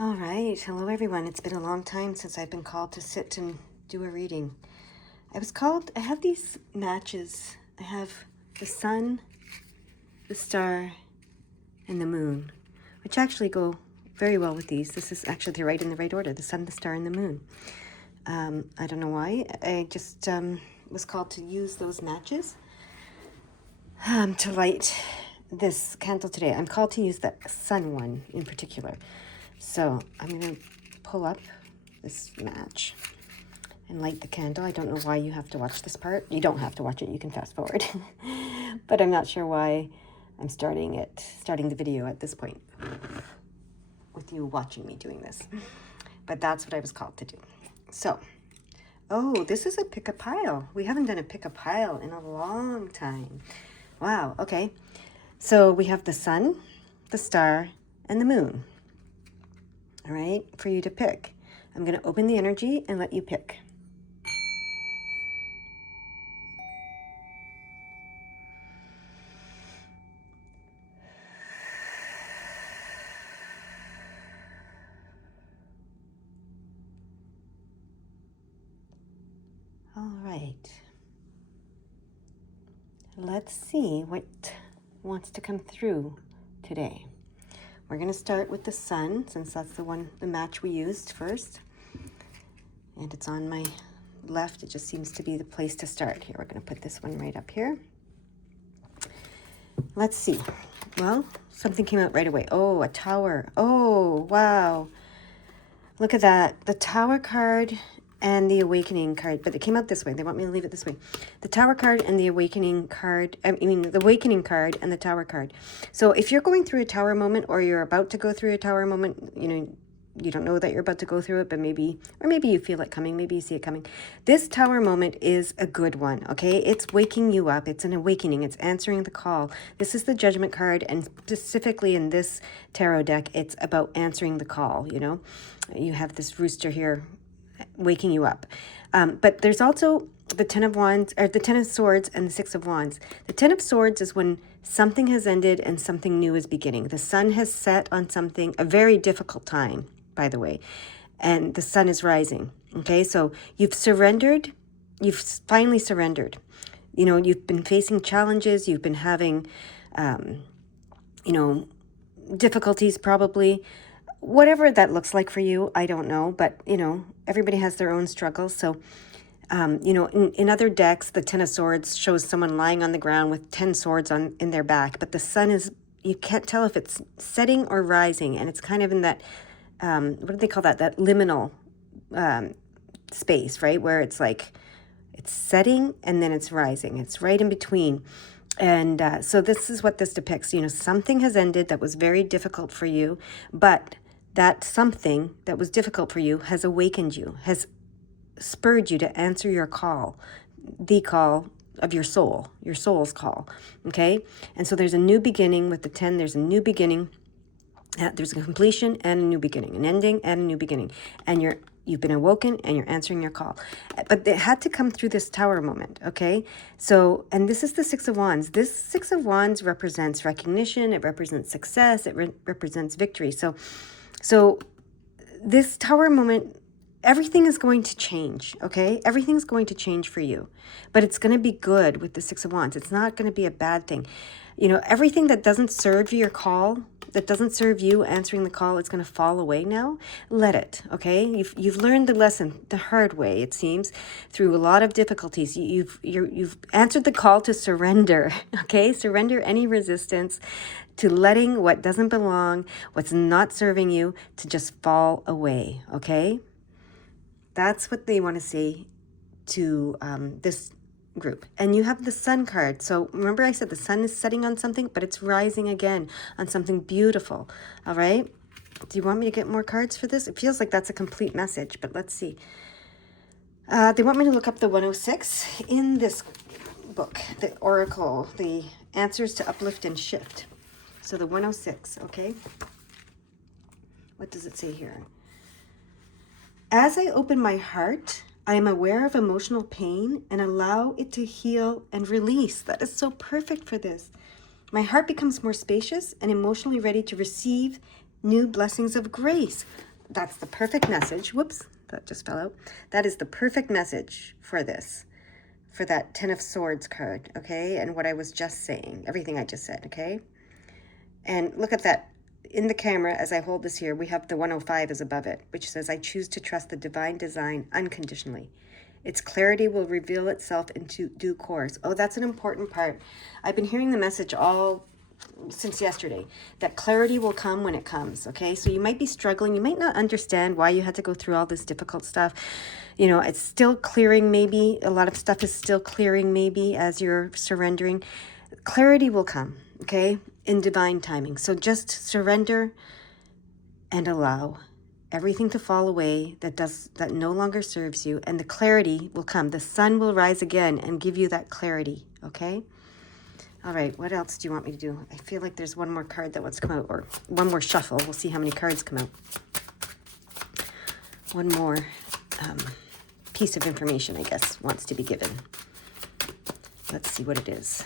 All right. Hello, everyone. It's been a long time since I've been called to sit and do a reading. I have these matches. I have the sun, the star, and the moon, which actually go very well with these. This is actually they're right in the right order, the sun, the star, and the moon. I don't know why. I just was called to use those matches to light this candle today. I'm called to use the sun one in particular. So I'm going to pull up this match and light the candle. I don't know why you have to watch this part. You don't have to watch it. You can fast forward. But I'm not sure why I'm starting the video at this point with you watching me doing this. But that's what I was called to do. So, oh, this is a pick a pile. We haven't done a pick a pile in a long time. Wow, okay. So we have the sun, the star, and the moon. All right, for you to pick. I'm going to open the energy and let you pick. All right. Let's see what wants to come through today. We're going to start with the sun, since that's the match we used first. And it's on my left. It just seems to be the place to start. Here, we're going to put this one right up here. Let's see. Well, something came out right away. Oh, a tower. Oh, wow. Look at that. The tower card and the awakening card. But it came out this way. They want me to leave it this way. The tower card and the awakening card. The awakening card and the tower card. So if you're going through a tower moment, or you're about to go through a tower moment, you don't know that you're about to go through it, but maybe you feel it coming, maybe you see it coming. This tower moment is a good one, okay? It's waking you up. It's an awakening. It's answering the call. This is the judgment card, and specifically in this tarot deck, it's about answering the call, You have this rooster here waking you up. But there's also the Ten of Wands, or the Ten of Swords, and the Six of Wands. The Ten of Swords is when something has ended and something new is beginning. The sun has set on something, a very difficult time, by the way, and the sun is rising. Okay, so you've surrendered. You've finally surrendered. You've been facing challenges. You've been having, difficulties probably. Whatever that looks like for you, I don't know. But, everybody has their own struggles. So, in other decks, the Ten of Swords shows someone lying on the ground with 10 swords in their back. But the sun is, you can't tell if it's setting or rising. And it's kind of in that, what do they call that? That liminal space, right? Where it's like, it's setting and then it's rising. It's right in between. And so this is what this depicts. Something has ended that was very difficult for you, but that something that was difficult for you has awakened you, has spurred you to answer your call, the call of your soul's call, okay? And so there's a new beginning with the 10. There's a new beginning. There's a completion and a new beginning, an ending and a new beginning. And you've been awoken and you're answering your call. But it had to come through this tower moment, okay? So, and this is the Six of Wands. This Six of Wands represents recognition. It represents success. It represents victory. So this tower moment, everything is going to change, okay? Everything's going to change for you. But it's going to be good with the Six of Wands. It's not going to be a bad thing. Everything that doesn't serve your call, that doesn't serve you answering the call, it's going to fall away now. Let it, okay? You've learned the lesson the hard way, it seems, through a lot of difficulties. You've answered the call to surrender, okay? Surrender any resistance to letting what doesn't belong, what's not serving you, to just fall away, okay? That's what they want to say to this group. And you have the sun card. So remember I said the sun is setting on something, but it's rising again on something beautiful. All right. Do you want me to get more cards for this? It feels like that's a complete message, but let's see. They want me to look up the 106 in this book, the Oracle, the answers to uplift and shift. So the 106, okay. What does it say here? As I open my heart, I am aware of emotional pain and allow it to heal and release. That is so perfect for this. My heart becomes more spacious and emotionally ready to receive new blessings of grace. that's the perfect message. Whoops, that just fell out. That is the perfect message for this, for that 10 of Swords card, okay? And what I was just saying, everything I just said, okay? And look at that. In the camera, as I hold this here, we have the 105 is above it, which says, I choose to trust the divine design unconditionally. Its clarity will reveal itself in due course. Oh, that's an important part. I've been hearing the message all since yesterday, that clarity will come when it comes, okay? So you might be struggling. You might not understand why you had to go through all this difficult stuff. You know, it's still clearing maybe. A lot of stuff is still clearing maybe as you're surrendering. Clarity will come, okay, in divine timing. So just surrender and allow everything to fall away that no longer serves you, and the clarity will come. The sun will rise again and give you that clarity, okay? All right, what else do you want me to do? I feel like there's one more card that wants to come out, or one more shuffle. We'll see how many cards come out. One more piece of information, I guess, wants to be given. Let's see what it is.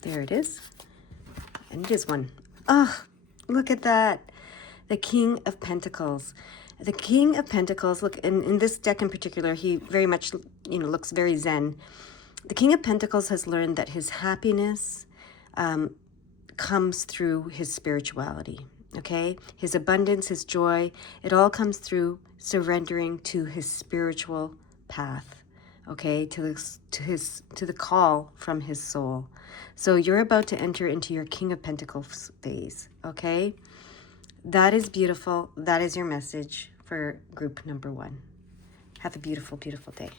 There it is. And it is one. Oh, look at that. The King of Pentacles. The King of Pentacles, look, in this deck in particular, he very much, you know, looks very zen. The King of Pentacles has learned that his happiness comes through his spirituality, okay? His abundance, his joy, it all comes through surrendering to his spiritual path, okay? To the call from his soul. So you're about to enter into your King of Pentacles phase, okay? That is beautiful. That is your message for group number 1. Have a beautiful, beautiful day.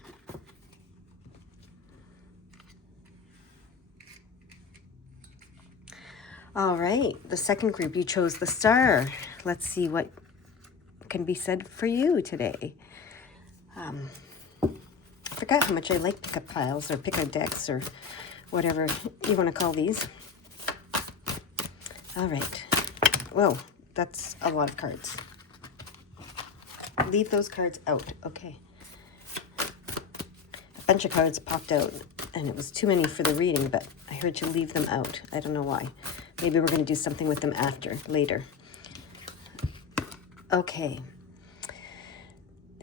All right, the second group, you chose the Star. Let's see what can be said for you today. I forgot how much I like pickup piles or pickup decks or whatever you want to call these. All right. Whoa, that's a lot of cards. Leave those cards out. Okay. A bunch of cards popped out, and it was too many for the reading, but I heard you leave them out. I don't know why. Maybe we're going to do something with them later. Okay.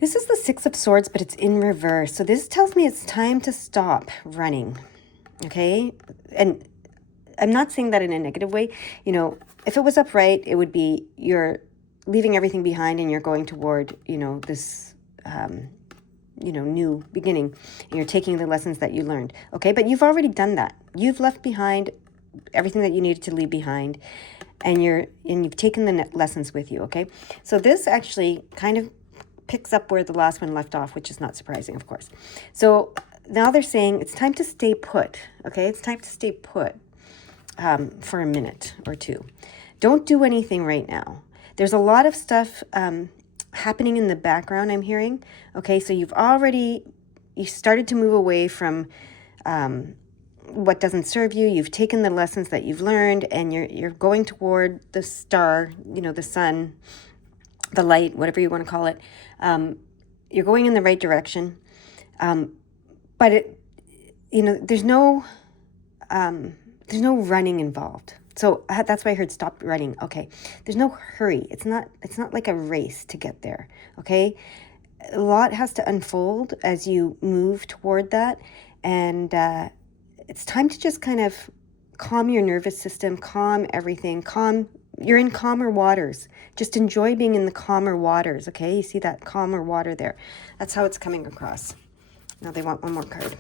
This is the Six of Swords, but it's in reverse. So this tells me it's time to stop running. Okay? And I'm not saying that in a negative way. You know, if it was upright, it would be you're leaving everything behind and you're going toward, you know, this, new beginning. And you're taking the lessons that you learned. Okay? But you've already done that. You've left behind everything that you needed to leave behind, and you've taken the lessons with you, okay? So this actually kind of picks up where the last one left off, which is not surprising, of course. So now they're saying it's time to stay put, okay? It's time to stay put for a minute or two. Don't do anything right now. There's a lot of stuff happening in the background, I'm hearing, okay? So you started to move away from what doesn't serve you. You've taken the lessons that you've learned, and you're going toward the star, you know, the sun, the light, whatever you want to call it. You're going in the right direction, but there's no running involved. So that's why I heard stop running. Okay, there's no hurry. It's not like a race to get there. Okay, a lot has to unfold as you move toward that, and it's time to just kind of calm your nervous system, calm everything, you're in calmer waters. Just enjoy being in the calmer waters, okay? You see that calmer water there. That's how it's coming across. Now they want one more card.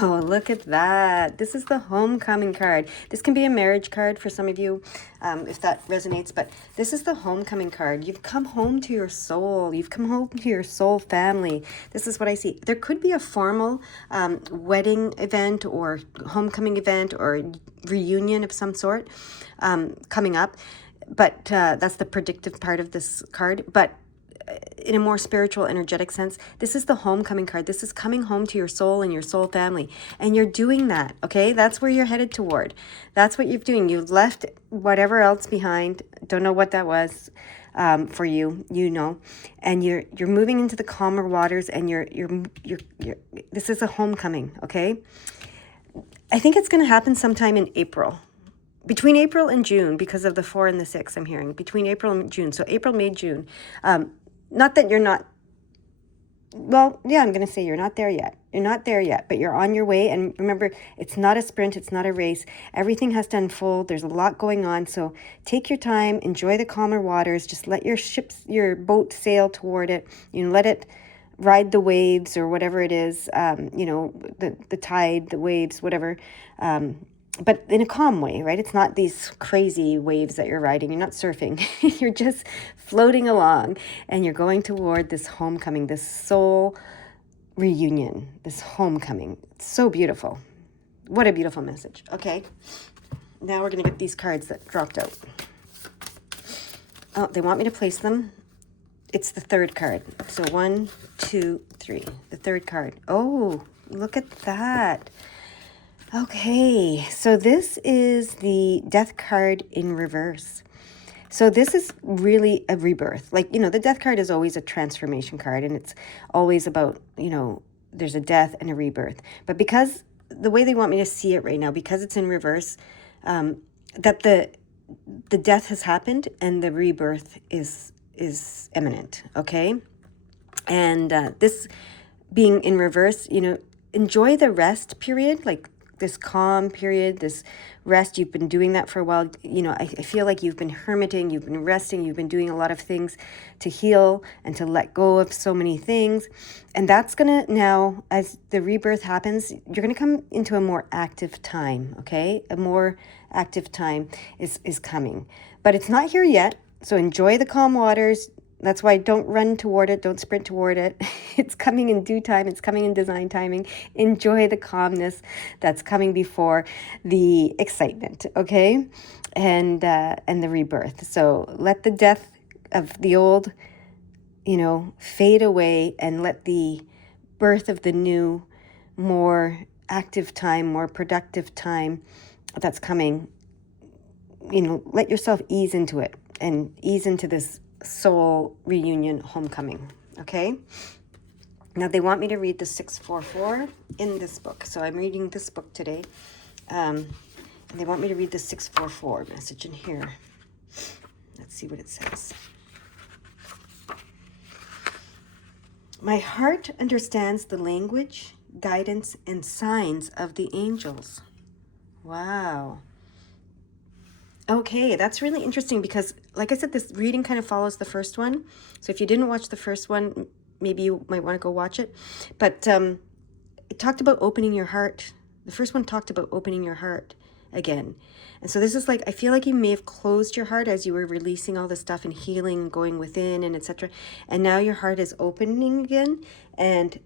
Oh, look at that. This is the homecoming card. This can be a marriage card for some of you, if that resonates, but this is the homecoming card. You've come home to your soul. You've come home to your soul family. This is what I see. There could be a formal wedding event or homecoming event or reunion of some sort coming up, but that's the predictive part of this card. But in a more spiritual, energetic sense, this is the homecoming card. This is coming home to your soul and your soul family. And you're doing that, okay? That's where you're headed toward. That's what you're doing. You've left whatever else behind. Don't know what that was for you, you know. And you're moving into the calmer waters, and you're this is a homecoming, okay? I think it's going to happen sometime in April, between April and June, because of the 4 and the 6, I'm hearing between April and June. So April, May, June. Not that you're not, well, yeah, I'm going to say you're not there yet. You're not there yet, but you're on your way. And remember, it's not a sprint. It's not a race. Everything has to unfold. There's a lot going on. So take your time, enjoy the calmer waters. Just let your boat sail toward it. Let it ride the waves or whatever it is, the tide, the waves, whatever. But in a calm way, right? It's not these crazy waves that you're riding. You're not surfing. You're just floating along, and you're going toward this homecoming, this soul reunion, this homecoming. It's so beautiful. What a beautiful message. Okay, now we're going to get these cards that dropped out. Oh, they want me to place them. It's the third card. So 1, 2, 3. The third card. Oh, look at that. Okay, so this is the Death card in reverse. So this is really a rebirth. Like, the Death card is always a transformation card, and it's always about, there's a death and a rebirth. But because the way they want me to see it right now, because it's in reverse, that the death has happened and the rebirth is imminent, okay? And this being in reverse, enjoy the rest period, like this calm period, this rest. You've been doing that for a while. I feel like you've been hermiting, you've been resting, you've been doing a lot of things to heal and to let go of so many things. And that's going to now, as the rebirth happens, you're going to come into a more active time, okay? A more active time is coming. But it's not here yet, so enjoy the calm waters. That's why don't run toward it. Don't sprint toward it. It's coming in due time. It's coming in divine timing. Enjoy the calmness that's coming before the excitement, okay? And the rebirth. So let the death of the old, fade away, and let the birth of the new, more active time, more productive time that's coming, let yourself ease into it and ease into this soul reunion homecoming, okay? Now they want me to read the 644 in this book. So I'm reading this book today. And they want me to read the 644 message in here. Let's see what it says. My heart understands the language, guidance, and signs of the angels. Wow. Okay, that's really interesting because, like I said, this reading kind of follows the first one. So if you didn't watch the first one, maybe you might want to go watch it. But it talked about opening your heart. The first one talked about opening your heart again. And so this is like, I feel like you may have closed your heart as you were releasing all this stuff and healing, going within and etc. And now your heart is opening again. And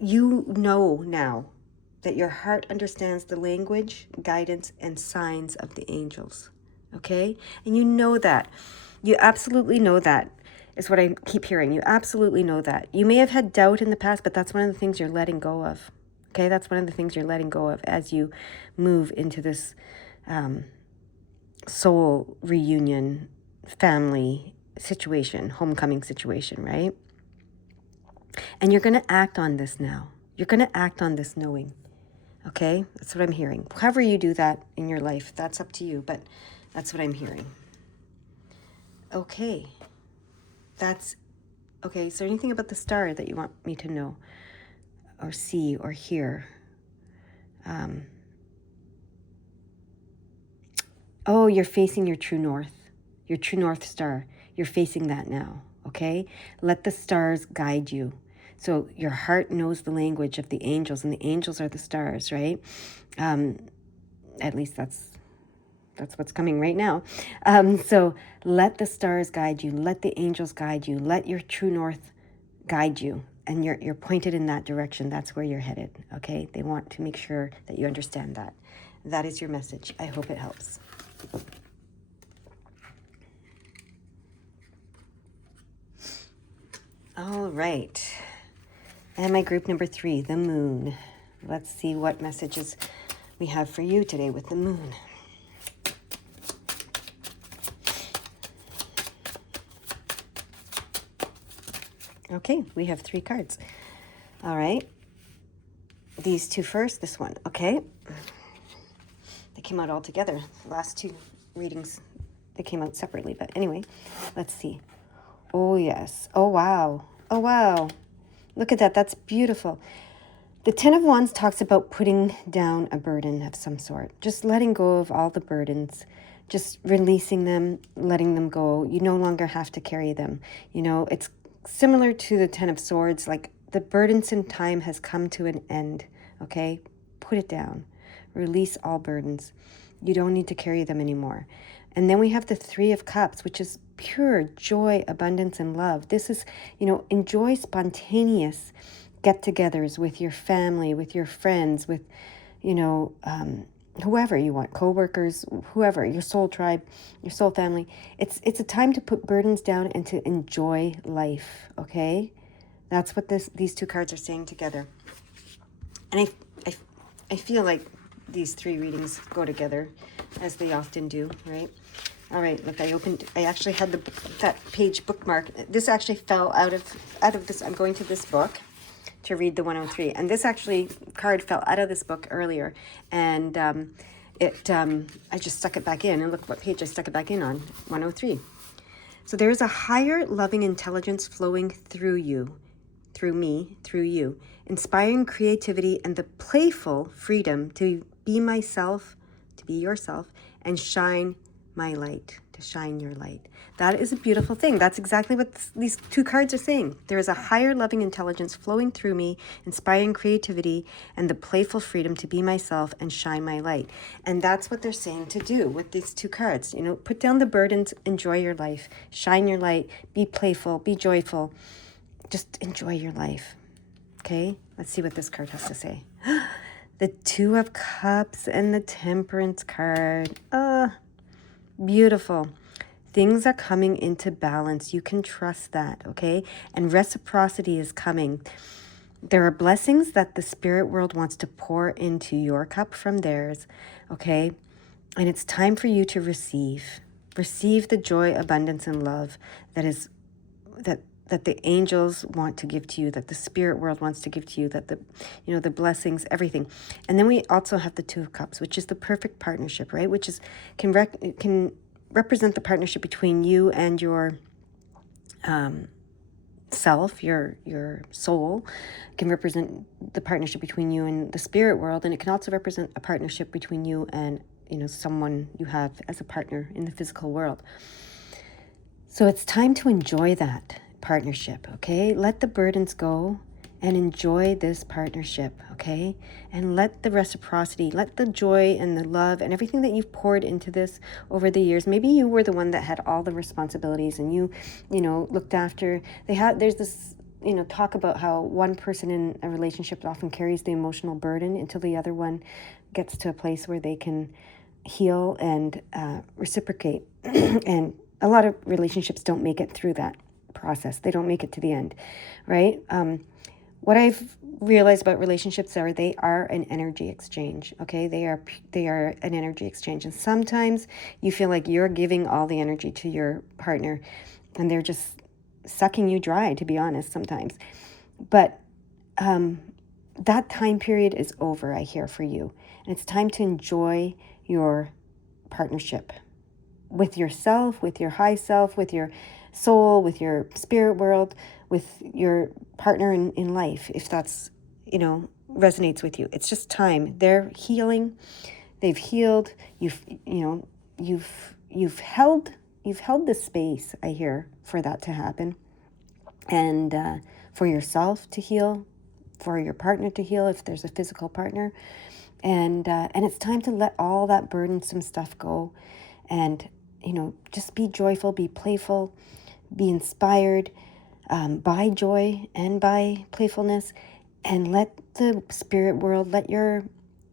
you know now that your heart understands the language, guidance, and signs of the angels. Okay? And you know that. You absolutely know that, is what I keep hearing. You absolutely know that. You may have had doubt in the past, but that's one of the things you're letting go of. Okay? That's one of the things you're letting go of as you move into this soul reunion, family situation, homecoming situation, right? And you're going to act on this now. You're going to act on this knowing. Okay? That's what I'm hearing. However you do that in your life, that's up to you, but that's what I'm hearing. Okay. Okay, is there anything about the star that you want me to know or see or hear? Oh, you're facing your true north star. You're facing that now, okay? Let the stars guide you. So your heart knows the language of the angels, and the angels are the stars, right? At least that's what's coming right now. So let the stars guide you. Let the angels guide you. Let your true north guide you. And you're pointed in that direction. That's where you're headed, okay? They want to make sure that you understand that. That is your message. I hope it helps. All right. And my group number 3, the moon. Let's see what messages we have for you today with the moon. Okay, we have 3 cards. All right. These 2 first, this one, okay? they came out all together. The last two readings, they came out separately. But anyway, let's see. Oh, yes. Oh, wow. Oh, wow. Look at that. That's beautiful. The Ten of Wands talks about putting down a burden of some sort, just letting go of all the burdens, just releasing them, letting them go. You no longer have to carry them. You know, it's similar to the Ten of Swords, like the burdensome time has come to an end, okay? Put it down. Release all burdens. You don't need to carry them anymore. And then we have the Three of Cups, which is pure joy, abundance, and love. This is, you know, enjoy spontaneous get-togethers with your family, with your friends, with, you know, whoever you want, co-workers, whoever, your soul tribe, your soul family. It's a time to put burdens down and to enjoy life, okay? That's what these two cards are saying together. And I feel like these three readings go together, as they often do, right? All right, look, I actually had that page bookmark. This actually fell out of this. I'm going to this book to read the 103. And this actually card fell out of this book earlier. And I just stuck it back in. And look what page I stuck it back in on, 103. So there is a higher loving intelligence flowing through you, through me, through you, inspiring creativity and the playful freedom to be myself, to be yourself, and shine my light, to shine your light. That is a beautiful thing. That's exactly what these two cards are saying. There is a higher loving intelligence flowing through me, inspiring creativity and the playful freedom to be myself and shine my light. And that's what they're saying to do with these two cards. You know, put down the burdens, enjoy your life, shine your light, be playful, be joyful. Just enjoy your life. Okay? Let's see what this card has to say. The Two of Cups and the Temperance card. Beautiful. Things are coming into balance. You can trust that, okay? And reciprocity is coming. There are blessings that the spirit world wants to pour into your cup from theirs, okay? And it's time for you to receive. Receive the joy, abundance, and love that the angels want to give to you, that the spirit world wants to give to you, that the blessings, everything. And then we also have the Two of Cups, which is the perfect partnership, right? Which is can represent the partnership between you and your self, your soul. It can represent the partnership between you and the spirit world, and it can also represent a partnership between you and, you know, someone you have as a partner in the physical world. So it's time to enjoy that partnership, okay? Let the burdens go and enjoy this partnership, okay? And let the reciprocity, let the joy and the love and everything that you've poured into this over the years. Maybe you were the one that had all the responsibilities and you know, looked after. There's this, you know, talk about how one person in a relationship often carries the emotional burden until the other one gets to a place where they can heal and reciprocate. And a lot of relationships don't make it through that process. They don't make it to the end, right? What I've realized about relationships are they are an energy exchange, okay? They are an energy exchange. And sometimes you feel like you're giving all the energy to your partner and they're just sucking you dry, to be honest, sometimes. But that time period is over, I hear, for you. And it's time to enjoy your partnership with yourself, with your high self, with your soul, with your spirit world, with your partner in life, if that's, you know, resonates with you. It's just time. They're healing. They've healed. You've held the space, I hear, for that to happen. And for yourself to heal, for your partner to heal if there's a physical partner. And it's time to let all that burdensome stuff go and, you know, just be joyful, be playful, be inspired by joy and by playfulness, and let the spirit world, let your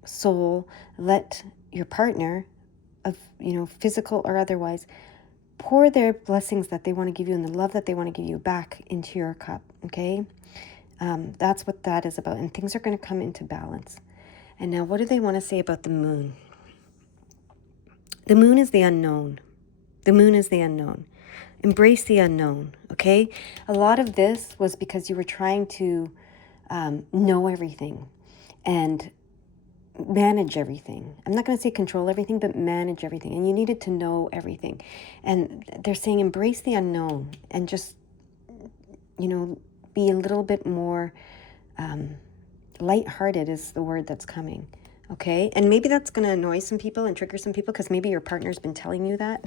soul, let your partner, of, you know, physical or otherwise, pour their blessings that they want to give you and the love that they want to give you back into your cup, okay? That's what that is about, and things are going to come into balance. And now what do they want to say about the moon? The moon is the unknown. The moon is the unknown. Embrace the unknown, okay? A lot of this was because you were trying to know everything. And manage everything. I'm not going to say control everything, but manage everything. And you needed to know everything. And they're saying embrace the unknown and just, be a little bit more lighthearted is the word that's coming. Okay, and maybe that's going to annoy some people and trigger some people because maybe your partner's been telling you that.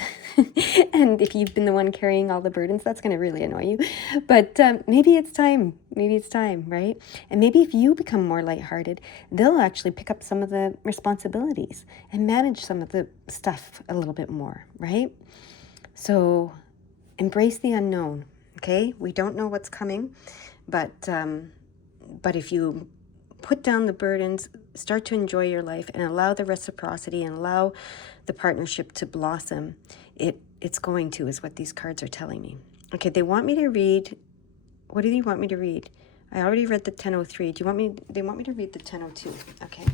And if you've been the one carrying all the burdens, that's going to really annoy you. But maybe it's time. Maybe it's time, right? And maybe if you become more lighthearted, they'll actually pick up some of the responsibilities and manage some of the stuff a little bit more, right? So embrace the unknown, okay? We don't know what's coming, but if you put down the burdens, start to enjoy your life and allow the reciprocity and allow the partnership to blossom, it's going to, is what these cards are telling me. Okay, they want me to read, what do they want me to read? I already read the 1003. They want me to read the 1002. Okay.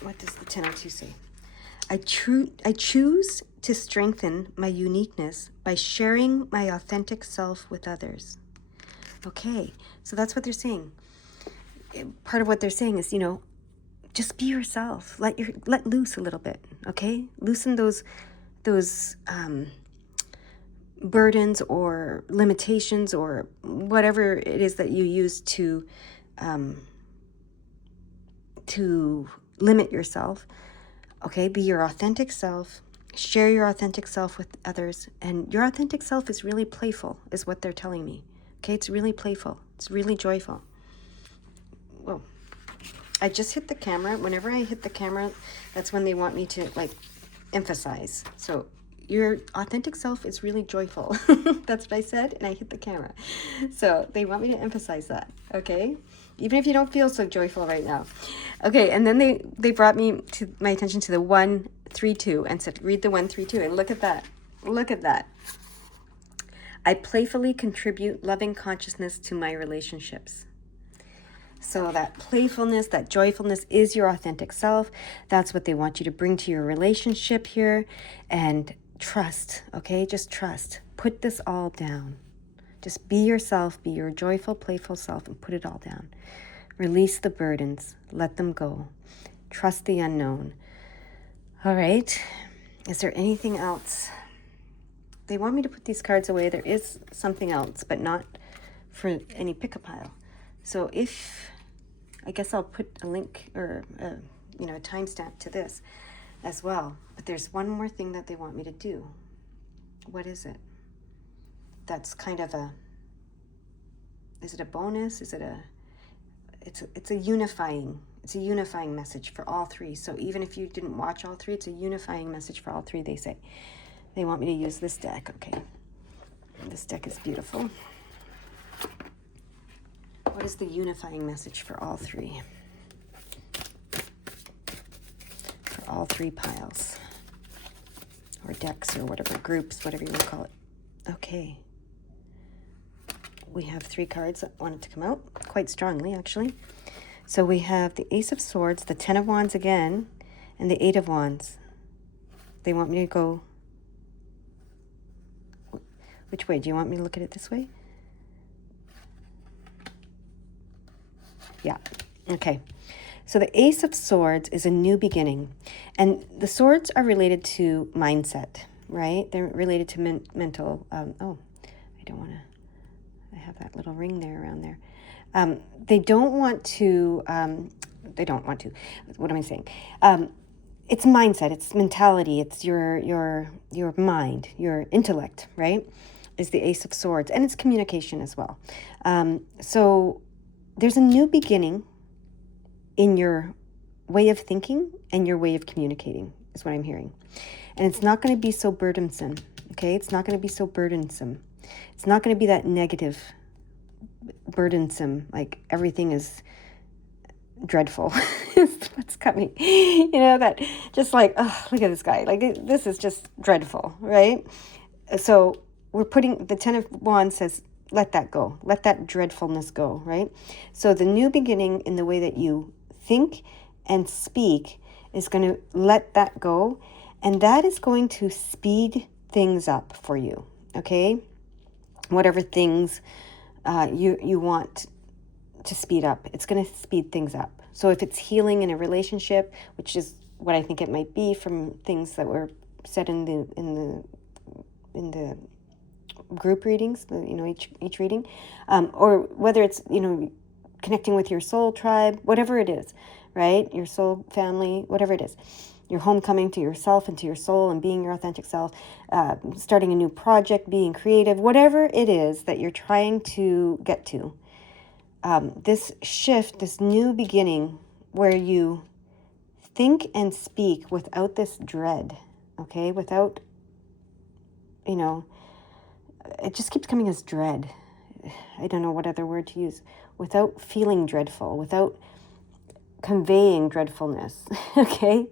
What does the 1002 say? I choose to strengthen my uniqueness by sharing my authentic self with others. Okay, so that's what they're saying. Part of what they're saying is, just be yourself. Let loose a little bit, okay? Loosen those burdens or limitations or whatever it is that you use to limit yourself. Okay, be your authentic self. Share your authentic self with others. And your authentic self is really playful, is what they're telling me. Okay, it's really playful. It's really joyful. Whoa. I just hit the camera. Whenever I hit the camera, that's when they want me to, emphasize. So your authentic self is really joyful. That's what I said, and I hit the camera. So they want me to emphasize that, okay? Even if you don't feel so joyful right now. Okay, and then they brought my attention to the 132 and said, read the 132, and look at that. Look at that. I playfully contribute loving consciousness to my relationships. So that playfulness, that joyfulness is your authentic self. That's what they want you to bring to your relationship here. And trust, okay? Just trust. Put this all down. Just be yourself, be your joyful, playful self, and put it all down. Release the burdens. Let them go. Trust the unknown. All right. Is there anything else? They want me to put these cards away. There is something else, but not for any pick-a-pile. So I guess I'll put a link or a timestamp to this as well. But there's one more thing that they want me to do. What is it? That's kind of is it a bonus? It's a unifying message for all three. So even if you didn't watch all three, it's a unifying message for all three, they say. They want me to use this deck. Okay. This deck is beautiful. What is the unifying message for all three? For all three piles. Or decks or whatever, groups, whatever you want to call it. Okay. We have three cards that wanted to come out quite strongly, actually. So we have the Ace of Swords, the 10 of Wands again, and the 8 of Wands. They want me to go... Which way? Do you want me to look at it this way? Yeah. Okay. So the Ace of Swords is a new beginning. And the swords are related to mindset, right? They're related to mental... I don't want to... I have that little ring there around there. They don't want to... What am I saying? It's mindset. It's mentality. It's your mind, your intellect, right? Is the Ace of Swords. And it's communication as well. So there's a new beginning in your way of thinking and your way of communicating, is what I'm hearing. And it's not going to be so burdensome, okay? It's not going to be so burdensome. It's not going to be that negative, burdensome, like everything is dreadful. Is what's coming. That just like, oh, look at this guy. Like, this is just dreadful, right? So we're putting, the 10 of Wands says, let that go. Let that dreadfulness go, right? So the new beginning in the way that you think and speak is going to let that go. And that is going to speed things up for you, okay? Whatever things you want to speed up. It's going to speed things up. So if it's healing in a relationship, which is what I think it might be from things that were said in the group readings, each reading, or whether it's, connecting with your soul tribe, whatever it is, right? Your soul family, whatever it is. Your homecoming to yourself and to your soul and being your authentic self, starting a new project, being creative, whatever it is that you're trying to get to. This shift, this new beginning where you think and speak without this dread, okay? Without, it just keeps coming as dread. I don't know what other word to use. Without feeling dreadful, without conveying dreadfulness, okay?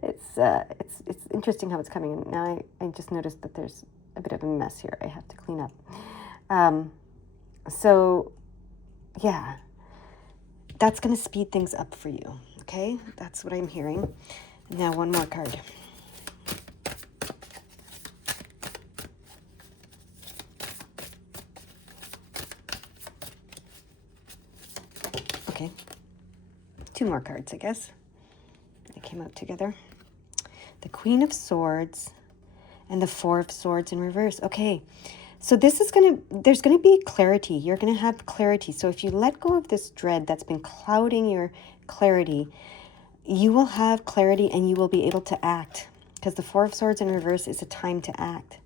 It's interesting how it's coming in. Now I just noticed that there's a bit of a mess here I have to clean up. So, yeah, that's going to speed things up for you, okay? That's what I'm hearing. Now, one more card. Okay, 2 more cards, I guess. They came out together. The Queen of Swords and the Four of Swords in reverse. Okay, so this is there's going to be clarity. You're going to have clarity. So if you let go of this dread that's been clouding your clarity, you will have clarity and you will be able to act, because the Four of Swords in reverse is a time to act.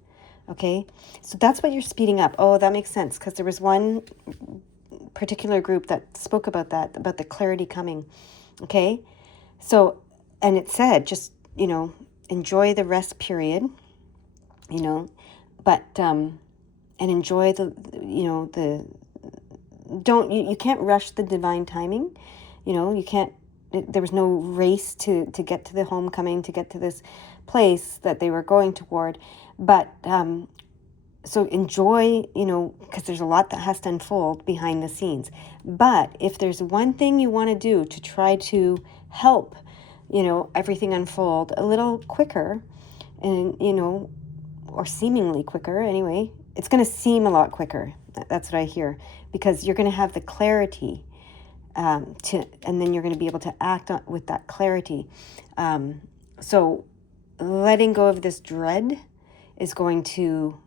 Okay, so that's what you're speeding up. Oh, that makes sense, because there was one particular group that spoke about that, about the clarity coming. Okay, so, and it said, just, enjoy the rest period, but, and enjoy you can't rush the divine timing. You can't, there was no race to get to the homecoming, to get to this place that they were going toward. But, so enjoy, because there's a lot that has to unfold behind the scenes. But if there's one thing you want to do to try to help, everything unfold a little quicker, and, or seemingly quicker anyway, it's going to seem a lot quicker. That's what I hear, because you're going to have the clarity and then you're going to be able to act with that clarity. So letting go of this dread is going to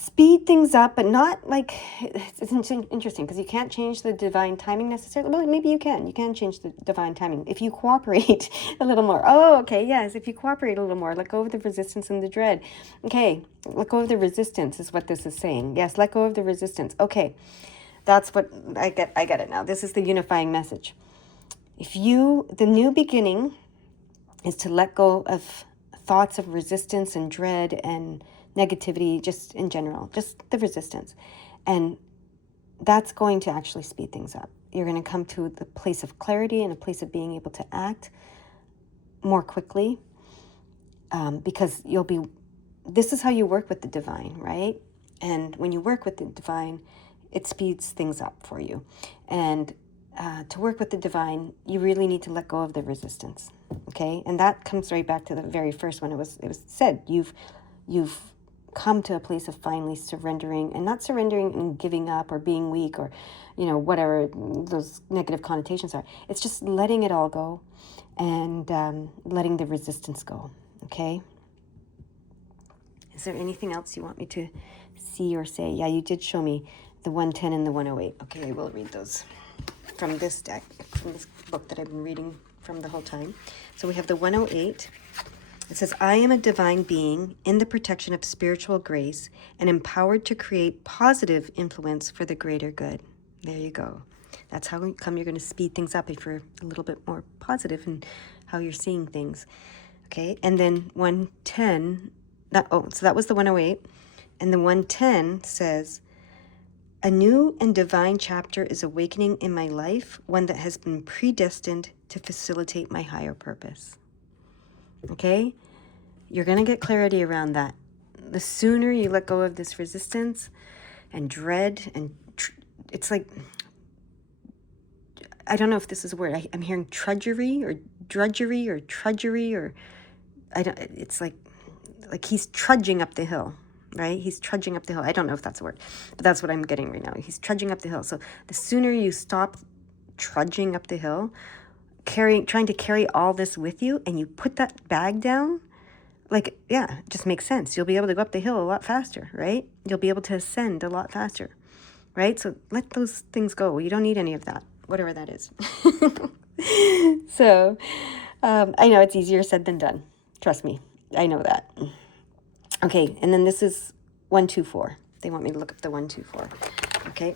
speed things up, but not like, it's interesting because you can't change the divine timing necessarily. Well, maybe you can change the divine timing if you cooperate a little more. Oh, okay, yes, if you cooperate a little more, let go of the resistance and the dread. Okay, let go of the resistance is what this is saying. Yes, let go of the resistance. Okay, that's what I get it now. This is the unifying message. The new beginning is to let go of thoughts of resistance and dread and negativity, just in general, just the resistance. And that's going to actually speed things up. You're going to come to the place of clarity and a place of being able to act more quickly, because this is how you work with the divine, right? And when you work with the divine, it speeds things up for you. And to work with the divine, you really need to let go of the resistance, okay? And that comes right back to the very first one. It was said, you've come to a place of finally surrendering, and not surrendering and giving up or being weak or, whatever those negative connotations are. It's just letting it all go and letting the resistance go, okay? Is there anything else you want me to see or say? Yeah, you did show me the 110 and the 108. Okay, I will read those from this deck, from this book that I've been reading from the whole time. So we have the 108. It says, I am a divine being in the protection of spiritual grace and empowered to create positive influence for the greater good. There you go. That's how come you're going to speed things up if you're a little bit more positive in how you're seeing things. Okay, and then 110, so that was the 108. And the 110 says, a new and divine chapter is awakening in my life, one that has been predestined to facilitate my higher purpose. Okay, you're going to get clarity around that. The sooner you let go of this resistance and dread, and it's like, I don't know if this is a word. I'm hearing drudgery, or it's like he's trudging up the hill. right? He's trudging up the hill. I don't know if that's a word, but that's what I'm getting right now. He's trudging up the hill. So the sooner you stop trudging up the hill, trying to carry all this with you, and you put that bag down, like, yeah, it just makes sense. You'll be able to go up the hill a lot faster, right? You'll be able to ascend a lot faster, right? So let those things go. You don't need any of that, whatever that is. So I know it's easier said than done. Trust me. I know that. Okay, and then this is 124. They want me to look up the 124. Okay.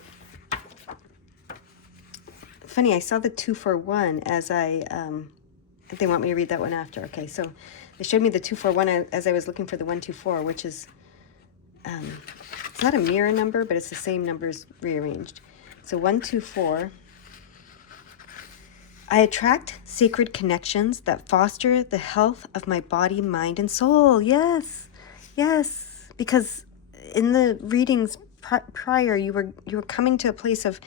Funny, I saw the 241 as they want me to read that one after. Okay, so they showed me the 241 as I was looking for the 124, which is, it's not a mirror number, but it's the same numbers rearranged. So 124, I attract sacred connections that foster the health of my body, mind, and soul. Yes, yes, because in the readings prior, you were coming to a place of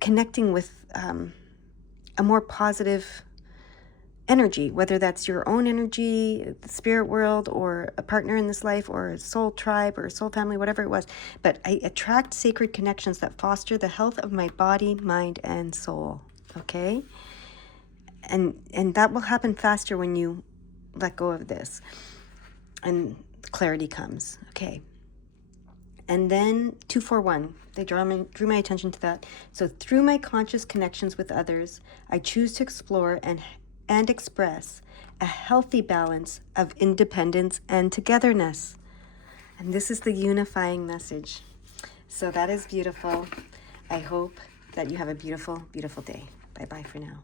connecting with a more positive energy, whether that's your own energy, the spirit world, or a partner in this life, or a soul tribe, or a soul family, whatever it was. But I attract sacred connections that foster the health of my body, mind, and soul. Okay? And that will happen faster when you let go of this. And clarity comes. Okay. And then 241, they drew my attention to that. So through my conscious connections with others, I choose to explore and express a healthy balance of independence and togetherness. And this is the unifying message. So that is beautiful. I hope that you have a beautiful, beautiful day. Bye-bye for now.